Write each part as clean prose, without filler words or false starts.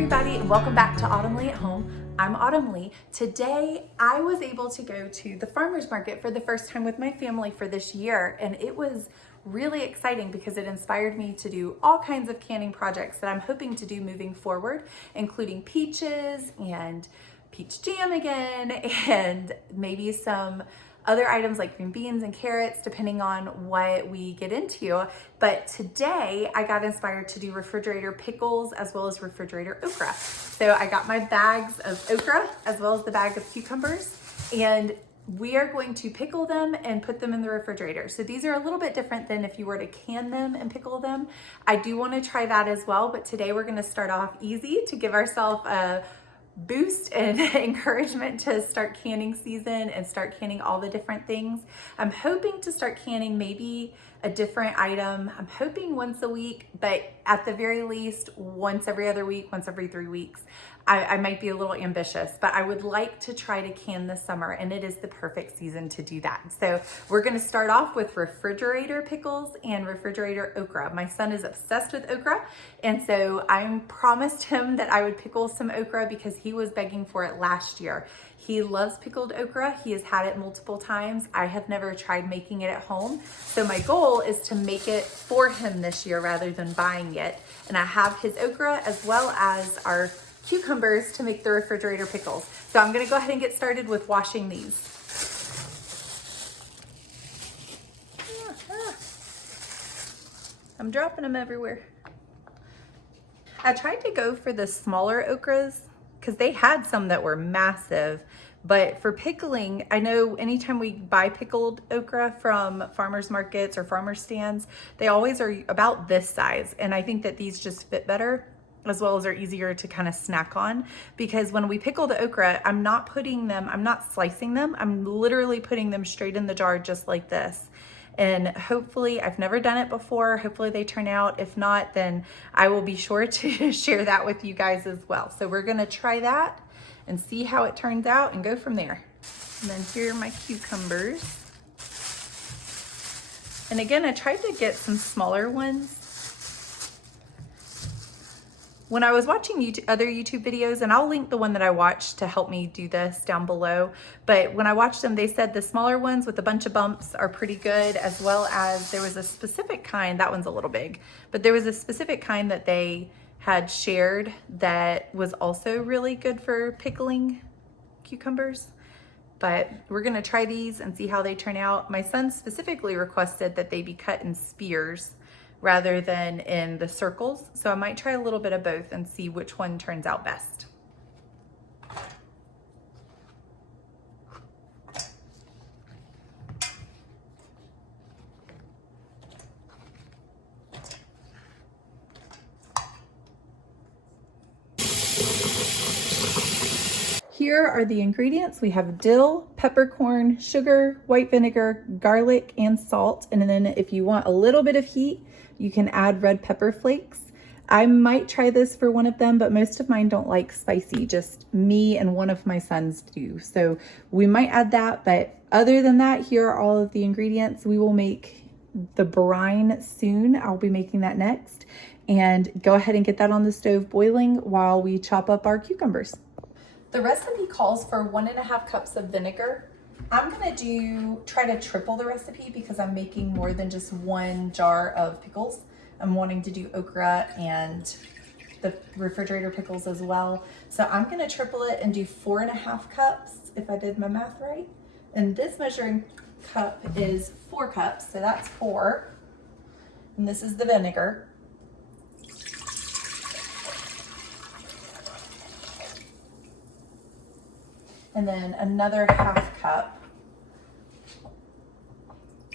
everybody, and welcome back to Autumn Leigh at Home. I'm Autumn Leigh. Today, I was able to go to the farmer's market for the first time with my family for this year, and it was really exciting because it inspired me to do all kinds of canning projects that I'm hoping to do moving forward, including peaches and peach jam again, and maybe some other items like green beans and carrots, depending on what we get into. But today I got inspired to do refrigerator pickles as well as refrigerator okra. So I got my bags of okra as well as the bag of cucumbers, and we are going to pickle them and put them in the refrigerator. So these are a little bit different than if you were to can them and pickle them. I do want to try that as well, but today we're going to start off easy to give ourselves a boost and encouragement to start canning season and start canning all the different things. I'm hoping to start canning maybe a different item. I'm hoping once a week, but at the very least once every other week, once every 3 weeks. I might be a little ambitious, but I would like to try to can this summer, and it is the perfect season to do that. So we're gonna start off with refrigerator pickles and refrigerator okra. My son is obsessed with okra, and so I promised him that I would pickle some okra because he was begging for it last year. He loves pickled okra. He has had it multiple times. I have never tried making it at home. So my goal is to make it for him this year rather than buying it. And I have his okra as well as our cucumbers to make the refrigerator pickles. So I'm gonna go ahead and get started with washing these. I'm dropping them everywhere. I tried to go for the smaller okras because they had some that were massive, but for pickling, I know anytime we buy pickled okra from farmers markets or farmer stands, they always are about this size. And I think that these just fit better, as well as are easier to kind of snack on, because when we pickle the okra, I'm not slicing them. I'm literally putting them straight in the jar just like this. And hopefully, I've never done it before. Hopefully they turn out. If not, then I will be sure to share that with you guys as well. So we're gonna try that and see how it turns out and go from there. And then here are my cucumbers. And again, I tried to get some smaller ones. When I was watching other YouTube videos, and I'll link the one that I watched to help me do this down below, but when I watched them, they said the smaller ones with a bunch of bumps are pretty good, as well as there was a specific kind, that one's a little big, but there was a specific kind that they had shared that was also really good for pickling cucumbers. But we're gonna try these and see how they turn out. My son specifically requested that they be cut in spears rather than in the circles. So I might try a little bit of both and see which one turns out best. Here are the ingredients. We have dill, peppercorn, sugar, white vinegar, garlic, and salt. And then if you want a little bit of heat, you can add red pepper flakes. I might try this for one of them, but most of mine don't like spicy. Just me and one of my sons do. So we might add that, but other than that, here are all of the ingredients. We will make the brine soon. I'll be making that next. And go ahead and get that on the stove boiling while we chop up our cucumbers. The recipe calls for 1.5 cups of vinegar. I'm gonna try to triple the recipe because I'm making more than just one jar of pickles. I'm wanting to do okra and the refrigerator pickles as well. So I'm gonna triple it and do 4.5 cups, if I did my math right. And this measuring cup is 4 cups, so that's 4. And this is the vinegar. And then another 1/2 cup.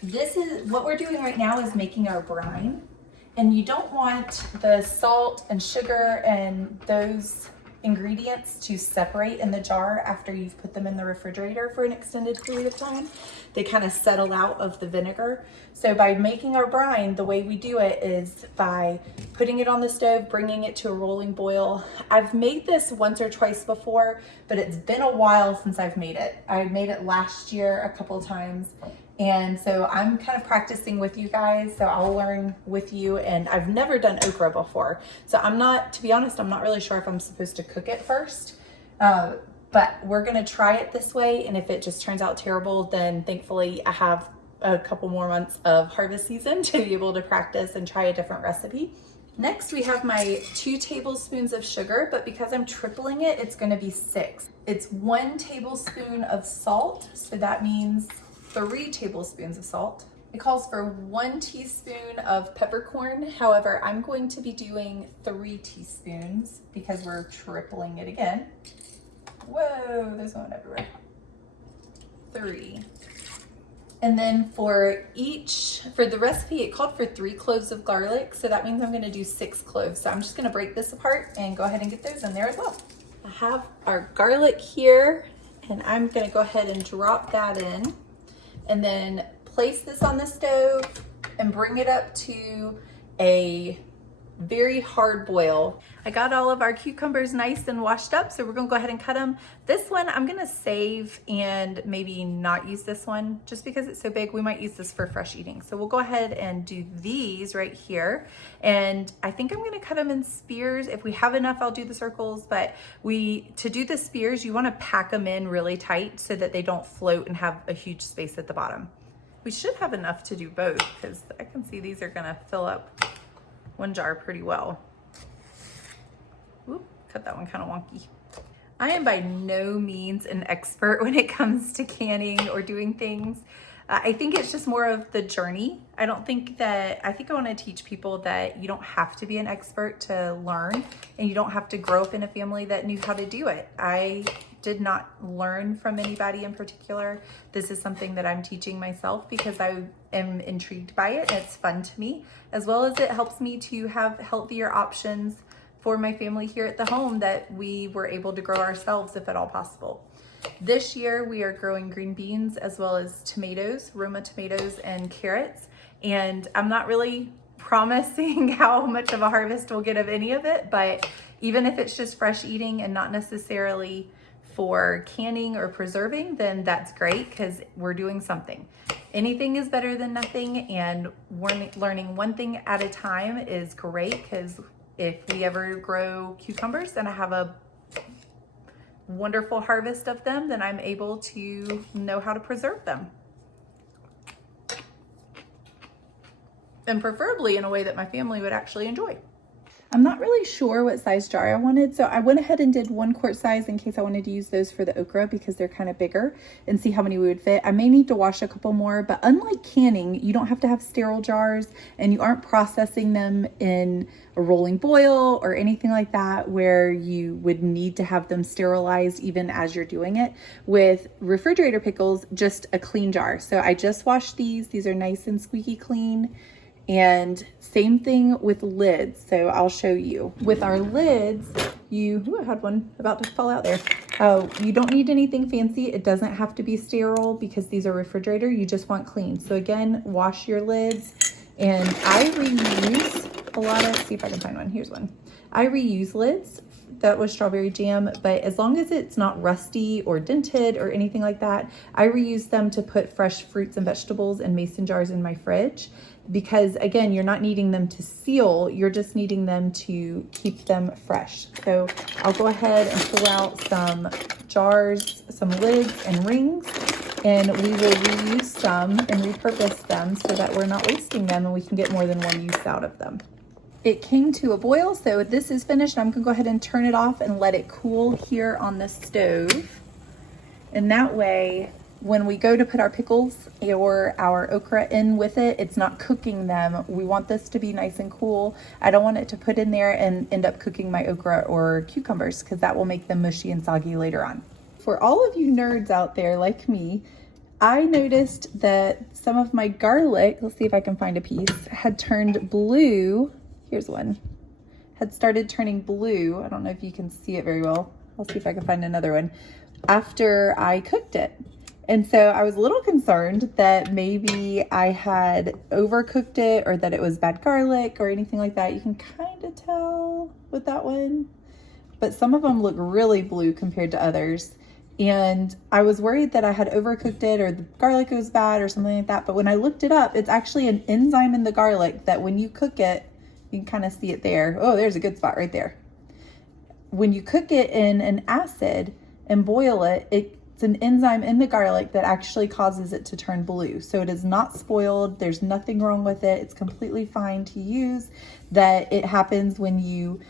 This is what we're doing right now, is making our brine. And you don't want the salt and sugar and those ingredients to separate in the jar after you've put them in the refrigerator for an extended period of time. They kind of settle out of the vinegar. So by making our brine, the way we do it is by putting it on the stove, bringing it to a rolling boil. I've made this once or twice before, but it's been a while since I've made it. I made it last year a couple times, And so I'm kind of practicing with you guys, so I'll learn with you. And I've never done okra before. So to be honest, I'm not really sure if I'm supposed to cook it first. But we're gonna try it this way. And if it just turns out terrible, then thankfully I have a couple more months of harvest season to be able to practice and try a different recipe. Next, we have my 2 tablespoons of sugar, but because I'm tripling it, it's gonna be 6. It's 1 tablespoon of salt, so that means 3 tablespoons of salt. It calls for 1 teaspoon of peppercorn. However, I'm going to be doing 3 teaspoons because we're tripling it again. Whoa, there's one everywhere. 3. And then for the recipe, it called for 3 cloves of garlic. So that means I'm gonna do 6 cloves. So I'm just gonna break this apart and go ahead and get those in there as well. I have our garlic here, and I'm gonna go ahead and drop that in, and then place this on the stove and bring it up to a very hard boil. I got all of our cucumbers nice and washed up, so we're gonna go ahead and cut them. This one I'm gonna save and maybe not use this one just because it's so big. We might use this for fresh eating. So we'll go ahead and do these right here. And I think I'm gonna cut them in spears. If we have enough, I'll do the circles, but to do the spears, you wanna pack them in really tight so that they don't float and have a huge space at the bottom. We should have enough to do both because I can see these are gonna fill up one jar pretty well. Oop, cut that one kind of wonky. I am by no means an expert when it comes to canning or doing things. I think it's just more of the journey. I think I want to teach people that you don't have to be an expert to learn, and you don't have to grow up in a family that knew how to do it. I did not learn from anybody in particular. This is something that I'm teaching myself because I am intrigued by it and it's fun to me, as well as it helps me to have healthier options for my family here at the home that we were able to grow ourselves if at all possible. This year we are growing green beans as well as tomatoes, Roma tomatoes and carrots. And I'm not really promising how much of a harvest we'll get of any of it, but even if it's just fresh eating and not necessarily for canning or preserving, then that's great because we're doing something. Anything is better than nothing, and learning one thing at a time is great because if we ever grow cucumbers and I have a wonderful harvest of them, then I'm able to know how to preserve them. And preferably in a way that my family would actually enjoy. I'm not really sure what size jar I wanted, so I went ahead and did 1 quart size in case I wanted to use those for the okra because they're kind of bigger, and see how many we would fit. I may need to wash a couple more, but unlike canning, you don't have to have sterile jars, and you aren't processing them in a rolling boil or anything like that where you would need to have them sterilized even as you're doing it. With refrigerator pickles, just a clean jar. So I just washed these. These are nice and squeaky clean. And same thing with lids. So I'll show you. With our lids, I had one about to fall out there. You don't need anything fancy. It doesn't have to be sterile because these are refrigerator. You just want clean. So again, wash your lids. And I reuse a lot of, see if I can find one. Here's one. I reuse lids. That was strawberry jam, but as long as it's not rusty or dented or anything like that, I reuse them to put fresh fruits and vegetables in mason jars in my fridge. Because again, you're not needing them to seal, you're just needing them to keep them fresh. So I'll go ahead and pull out some jars, some lids and rings, and we will reuse some and repurpose them so that we're not wasting them and we can get more than one use out of them. It came to a boil, so this is finished. I'm gonna go ahead and turn it off and let it cool here on the stove. And that way, when we go to put our pickles or our okra in with it, it's not cooking them. We want this to be nice and cool. I don't want it to put in there and end up cooking my okra or cucumbers because that will make them mushy and soggy later on. For all of you nerds out there like me, I noticed that some of my garlic, let's see if I can find a piece, had turned blue. Here's one. Had started turning blue. I don't know if you can see it very well. I'll see if I can find another one after I cooked it. And so I was a little concerned that maybe I had overcooked it or that it was bad garlic or anything like that. You can kind of tell with that one, but some of them look really blue compared to others. And I was worried that I had overcooked it or the garlic was bad or something like that. But when I looked it up, it's actually an enzyme in the garlic that when you cook it, you can kind of see it there. Oh, there's a good spot right there. When you cook it in an acid and boil it, it's an enzyme in the garlic that actually causes it to turn blue. So it is not spoiled. There's nothing wrong with it. It's completely fine to use. That it happens when you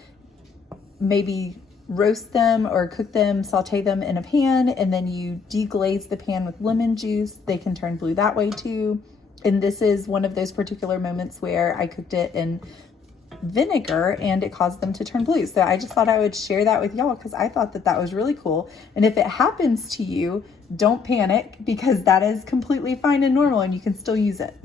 maybe roast them or cook them, saute them in a pan, and then you deglaze the pan with lemon juice. They can turn blue that way too. And this is one of those particular moments where I cooked it in vinegar and it caused them to turn blue. So I just thought I would share that with y'all because I thought that that was really cool. And if it happens to you, don't panic because that is completely fine and normal and you can still use it.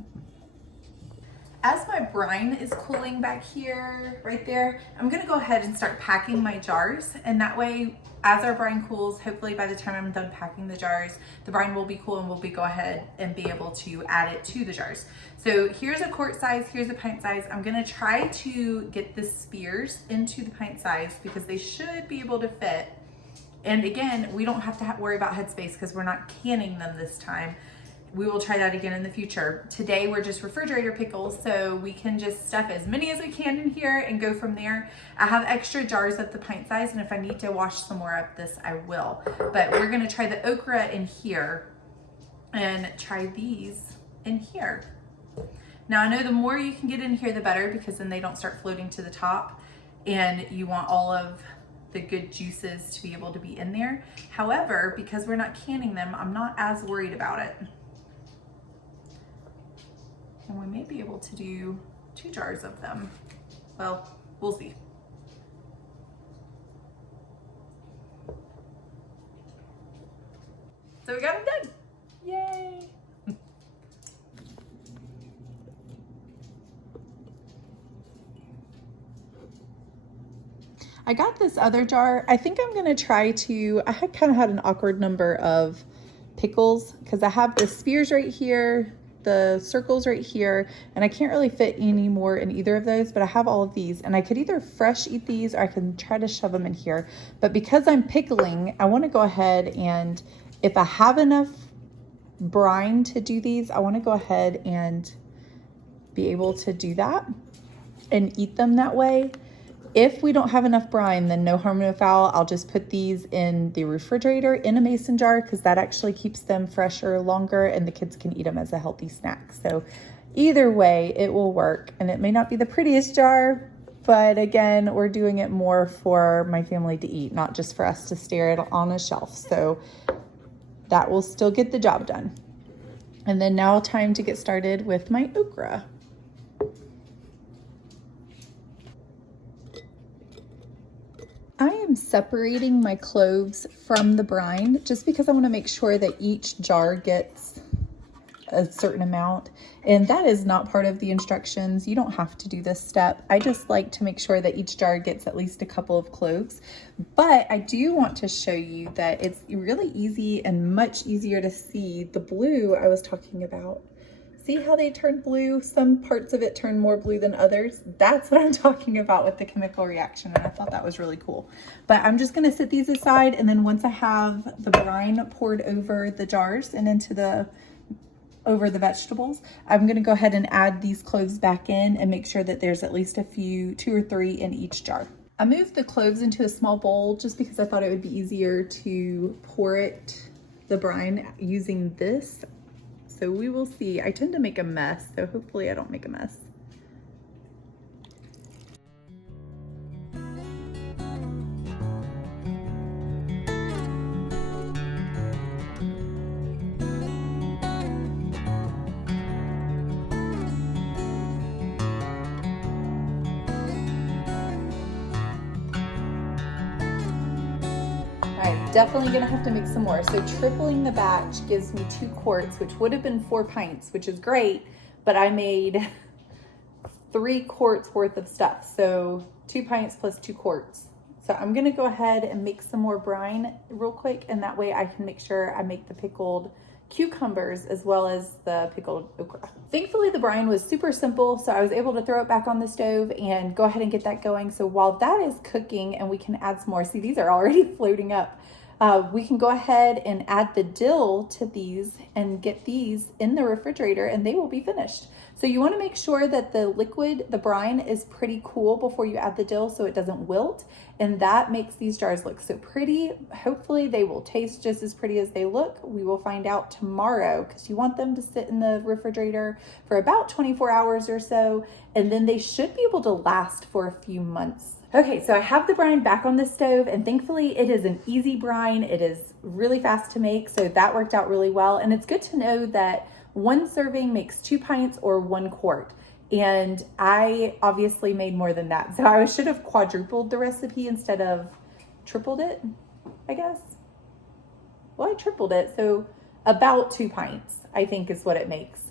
As my brine is cooling back here, right there, I'm gonna go ahead and start packing my jars. And that way, as our brine cools, hopefully by the time I'm done packing the jars, the brine will be cool and we'll go ahead and be able to add it to the jars. So here's a quart size, here's a pint size. I'm gonna try to get the spears into the pint size because they should be able to fit. And again, we don't have to worry about headspace because we're not canning them this time. We will try that again in the future. Today we're just refrigerator pickles, so we can just stuff as many as we can in here and go from there. I have extra jars of the pint size, and if I need to wash some more of this, I will. But we're gonna try the okra in here and try these in here. Now I know the more you can get in here, the better, because then they don't start floating to the top, and you want all of the good juices to be able to be in there. However, because we're not canning them, I'm not as worried about it. And we may be able to do 2 jars of them. Well, we'll see. So we got them done. Yay. I got this other jar. I think I'm gonna try to, I had kind of had an awkward number of pickles because I have the spears right here, the circles right here, and I can't really fit any more in either of those, but I have all of these and I could either fresh eat these or I can try to shove them in here. But because I'm pickling, I want to go ahead and if I have enough brine to do these, I want to go ahead and be able to do that and eat them that way. If we don't have enough brine, then no harm, no foul. I'll just put these in the refrigerator in a mason jar because that actually keeps them fresher longer and the kids can eat them as a healthy snack. So either way, it will work. And it may not be the prettiest jar, but again, we're doing it more for my family to eat, not just for us to stare at on a shelf. So that will still get the job done. And then now time to get started with my okra. I am separating my cloves from the brine just because I want to make sure that each jar gets a certain amount. And that is not part of the instructions. You don't have to do this step. I just like to make sure that each jar gets at least a couple of cloves. But I do want to show you that it's really easy and much easier to see the blue I was talking about. See how they turn blue? Some parts of it turn more blue than others. That's what I'm talking about with the chemical reaction, and I thought that was really cool. But I'm just gonna set these aside, and then once I have the brine poured over the jars and over the vegetables, I'm gonna go ahead and add these cloves back in and make sure that there's at least a few, 2 or 3 in each jar. I moved the cloves into a small bowl just because I thought it would be easier to pour the brine using this. So we will see. I tend to make a mess, so hopefully I don't make a mess. Definitely gonna have to make some more. So tripling the batch gives me 2 quarts, which would have been 4 pints, which is great, but I made 3 quarts worth of stuff. So 2 pints plus 2 quarts. So I'm gonna go ahead and make some more brine real quick, and that way I can make sure I make the pickled cucumbers as well as the pickled okra. Thankfully, the brine was super simple, so I was able to throw it back on the stove and go ahead and get that going. So while that is cooking and we can add some more, see, these are already floating up. we can go ahead and add the dill to these and get these in the refrigerator and they will be finished. So you want to make sure that the liquid, the brine, is pretty cool before you add the dill so it doesn't wilt. And that makes these jars look so pretty. Hopefully they will taste just as pretty as they look. We will find out tomorrow because you want them to sit in the refrigerator for about 24 hours or so. And then they should be able to last for a few months. Okay, so I have the brine back on the stove and thankfully it is an easy brine. It is really fast to make, so that worked out really well. And it's good to know that one serving makes 2 pints or 1 quart. And I obviously made more than that. So I should have quadrupled the recipe instead of tripled it, I guess. Well, I tripled it, so about 2 pints, I think is what it makes.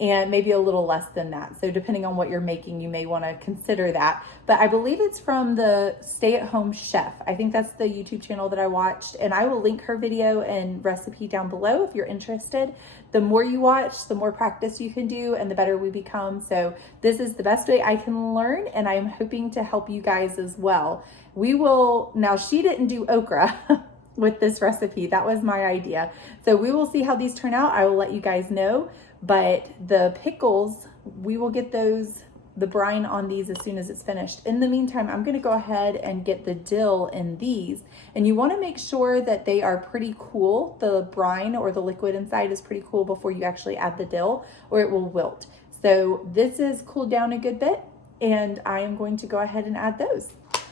And maybe a little less than that. So depending on what you're making, you may want to consider that. But I believe it's from the Stay-at-Home Chef. I think that's the YouTube channel that I watched. And I will link her video and recipe down below if you're interested. The more you watch, the more practice you can do and the better we become. So this is the best way I can learn. And I'm hoping to help you guys as well. We will, now she didn't do okra with this recipe. That was my idea. So we will see how these turn out. I will let you guys know. But the pickles, we will get those, the brine on these as soon as it's finished. In the meantime, I'm gonna go ahead and get the dill in these. And you wanna make sure that they are pretty cool. The brine or the liquid inside is pretty cool before you actually add the dill or it will wilt. So this is cooled down a good bit and I am going to go ahead and add those.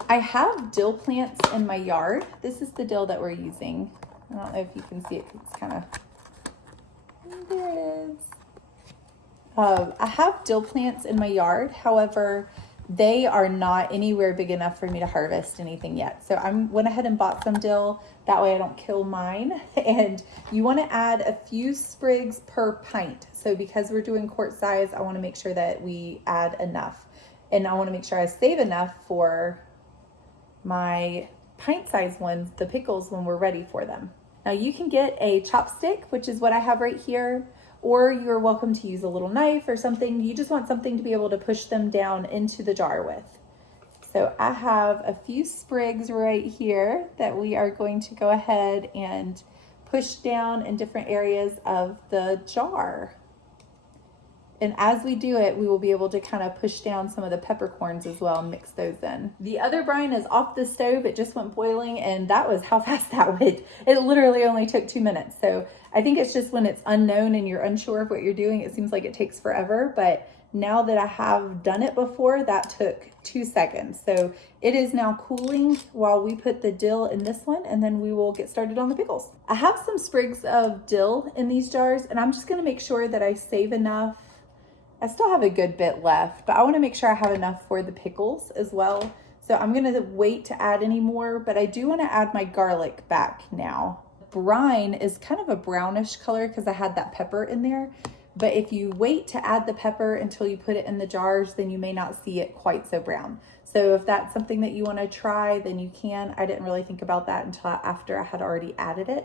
I have dill plants in my yard. This is the dill that we're using. I don't know if you can see it, it's kind of, there it is. I have dill plants in my yard. However, they are not anywhere big enough for me to harvest anything yet. So I went ahead and bought some dill. That way I don't kill mine. And you want to add a few sprigs per pint. So because we're doing quart size, I want to make sure that we add enough. And I want to make sure I save enough for my pint size ones, the pickles, when we're ready for them. Now you can get a chopstick, which is what I have right here. Or you're welcome to use a little knife or something. You just want something to be able to push them down into the jar with. So I have a few sprigs right here that we are going to go ahead and push down in different areas of the jar. And as we do it, we will be able to kind of push down some of the peppercorns as well and mix those in. The other brine is off the stove. It just went boiling and that was how fast that went. It literally only took 2 minutes. So I think it's just when it's unknown and you're unsure of what you're doing, it seems like it takes forever. But now that I have done it before, that took 2 seconds. So it is now cooling while we put the dill in this one and then we will get started on the pickles. I have some sprigs of dill in these jars and I'm just gonna make sure that I save enough. I still have a good bit left, but I want to make sure I have enough for the pickles as well. So I'm going to wait to add any more, but I do want to add my garlic back now. Brine is kind of a brownish color because I had that pepper in there. But if you wait to add the pepper until you put it in the jars, then you may not see it quite so brown. So if that's something that you want to try, then you can. I didn't really think about that until after I had already added it.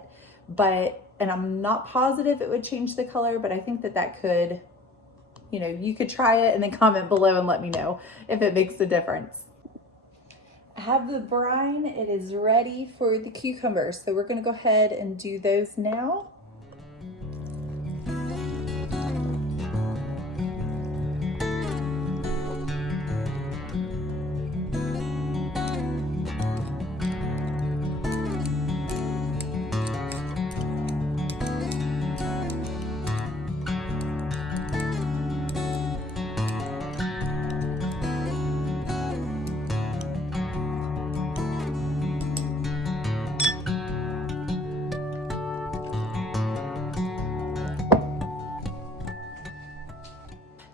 And I'm not positive it would change the color, but I think that that could, you know, you could try it and then comment below and let me know if it makes a difference. I have the brine, it is ready for the cucumbers. So we're gonna go ahead and do those now.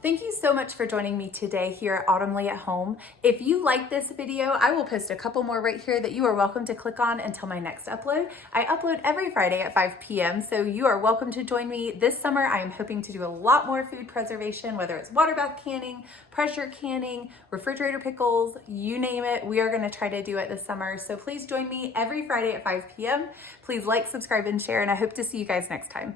Thank you so much for joining me today here at Autumn Leigh at Home. If you like this video, I will post a couple more right here that you are welcome to click on until my next upload. I upload every Friday at 5 p.m. so you are welcome to join me. This summer, I am hoping to do a lot more food preservation, whether it's water bath canning, pressure canning, refrigerator pickles, you name it. We are going to try to do it this summer. So please join me every Friday at 5 p.m. Please like, subscribe, and share, and I hope to see you guys next time.